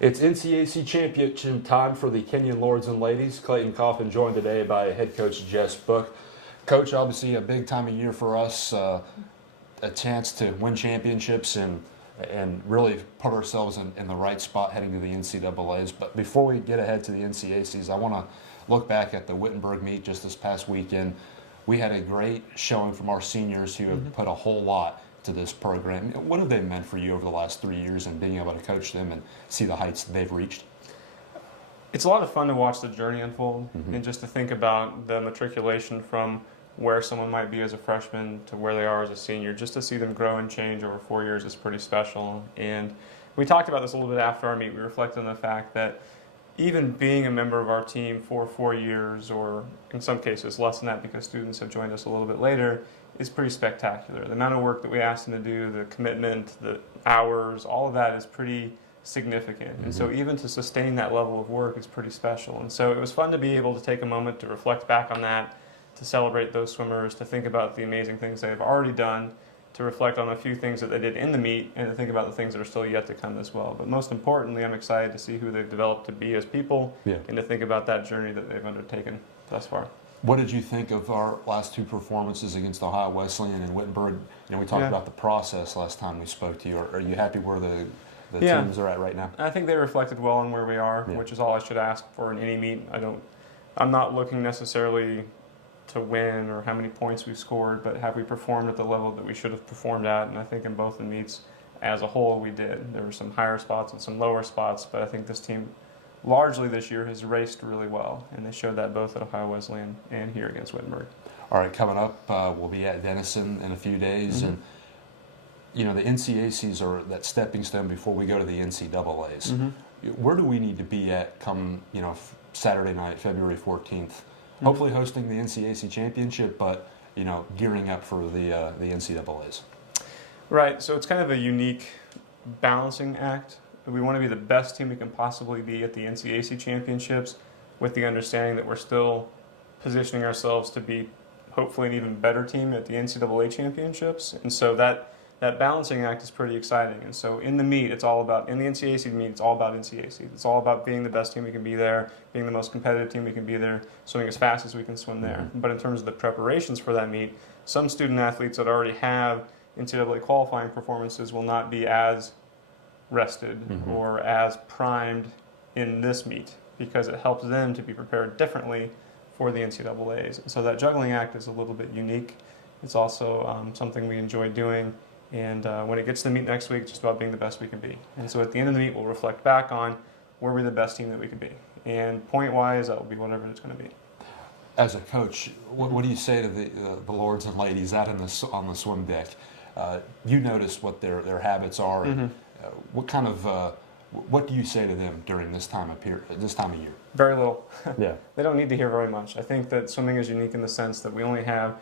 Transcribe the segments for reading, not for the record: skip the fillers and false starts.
It's NCAC championship time for the Kenyon Lords and Ladies. Clayton Coffin joined today by head coach Jess Book. Coach, obviously a big time of year for us, a chance to win championships and really put ourselves in the right spot heading to the NCAAs. But before we get ahead to the NCACs, I want to look back at the Wittenberg meet just this past weekend. We had a great showing from our seniors who have put a whole lot to this program. What have they meant for you over the last 3 years and being able to coach them and see the heights they've reached? It's a lot of fun to watch the journey unfold and just to think about the matriculation from where someone might be as a freshman to where they are as a senior. Just to see them grow and change over 4 years is pretty special. And we talked about this a little bit after our meet. We reflected on the fact that even being a member of our team for 4 years, or in some cases less than that because students have joined us a little bit later, is pretty spectacular. The amount of work that we ask them to do, the commitment, the hours, all of that is pretty significant. And so even to sustain that level of work is pretty special. And so it was fun to be able to take a moment to reflect back on that, to celebrate those swimmers, to think about the amazing things they've already done, to reflect on a few things that they did in the meet, and to think about the things that are still yet to come as well. But most importantly, I'm excited to see who they've developed to be as people, and to think about that journey that they've undertaken thus far. What did you think of our last two performances against Ohio Wesleyan and Wittenberg? We talked about the process last time we spoke to you. Are you happy where the teams are at right now? I think they reflected well on where we are, which is all I should ask for in any meet. I'm not looking necessarily to win or how many points we've scored, but have we performed at the level that we should have performed at? And I think in both the meets as a whole we did. There were some higher spots and some lower spots, but I think this team largely this year has raced really well, and they showed that both at Ohio Wesleyan and here against Wittenberg. All right, coming up, we'll be at Denison in a few days, and the NCACs are that stepping stone before we go to the NCAAs. Where do we need to be at come Saturday night, February 14th? Hopefully hosting the NCAC championship, but gearing up for the NCAAs. Right. So it's kind of a unique balancing act. We want to be the best team we can possibly be at the NCAC championships, with the understanding that we're still positioning ourselves to be hopefully an even better team at the NCAA championships. And so that balancing act is pretty exciting. And so in the meet, in the NCAC meet, it's all about NCAC. It's all about being the best team we can be there, being the most competitive team we can be there, swimming as fast as we can swim there. But in terms of the preparations for that meet, some student athletes that already have NCAA qualifying performances will not be as rested or as primed in this meet, because it helps them to be prepared differently for the NCAAs. So that juggling act is a little bit unique. It's also something we enjoy doing. And when it gets to the meet next week, it's just about being the best we can be. And so at the end of the meet, we'll reflect back on where we're the best team that we can be. And point-wise, that will be whatever it's going to be. As a coach, what do you say to the lords and ladies out on the swim deck? You notice what their habits are. And, what do you say to them during this time of year? Very little. Yeah. They don't need to hear very much. I think that swimming is unique in the sense that we only have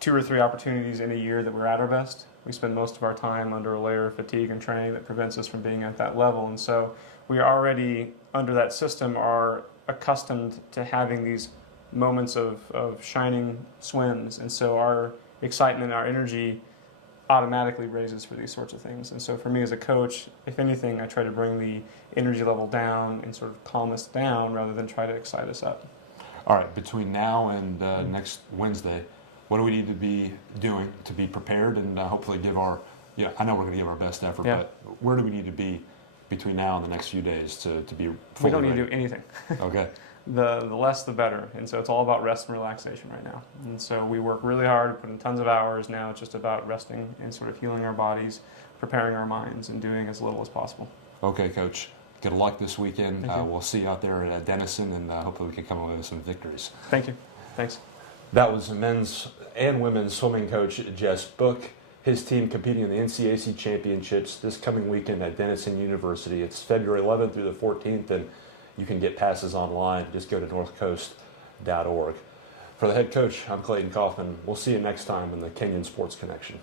2 or 3 opportunities in a year that we're at our best. We spend most of our time under a layer of fatigue and training that prevents us from being at that level. And so we already, under that system, are accustomed to having these moments of shining swims. And so our excitement, our energy automatically raises for these sorts of things. And so for me as a coach, if anything, I try to bring the energy level down and sort of calm us down rather than try to excite us up. All right, between now and next Wednesday, what do we need to be doing to be prepared and hopefully give I know we're going to give our best effort, but where do we need to be between now and the next few days to be fully We don't need ready? to do anything. Okay. The less the better. And so it's all about rest and relaxation right now. And so we work really hard, put in tons of hours. Now it's just about resting and sort of healing our bodies, preparing our minds, and doing as little as possible. Okay, Coach. Good luck this weekend. We'll see you out there at Denison, and hopefully we can come away with some victories. Thank you. Thanks. That was men's and women's swimming coach Jess Book. His team competing in the NCAC championships this coming weekend at Denison University. It's February 11th through the 14th, and you can get passes online. Just go to northcoast.org. For the head coach, I'm Clayton Kaufman. We'll see you next time in the Kenyon Sports Connection.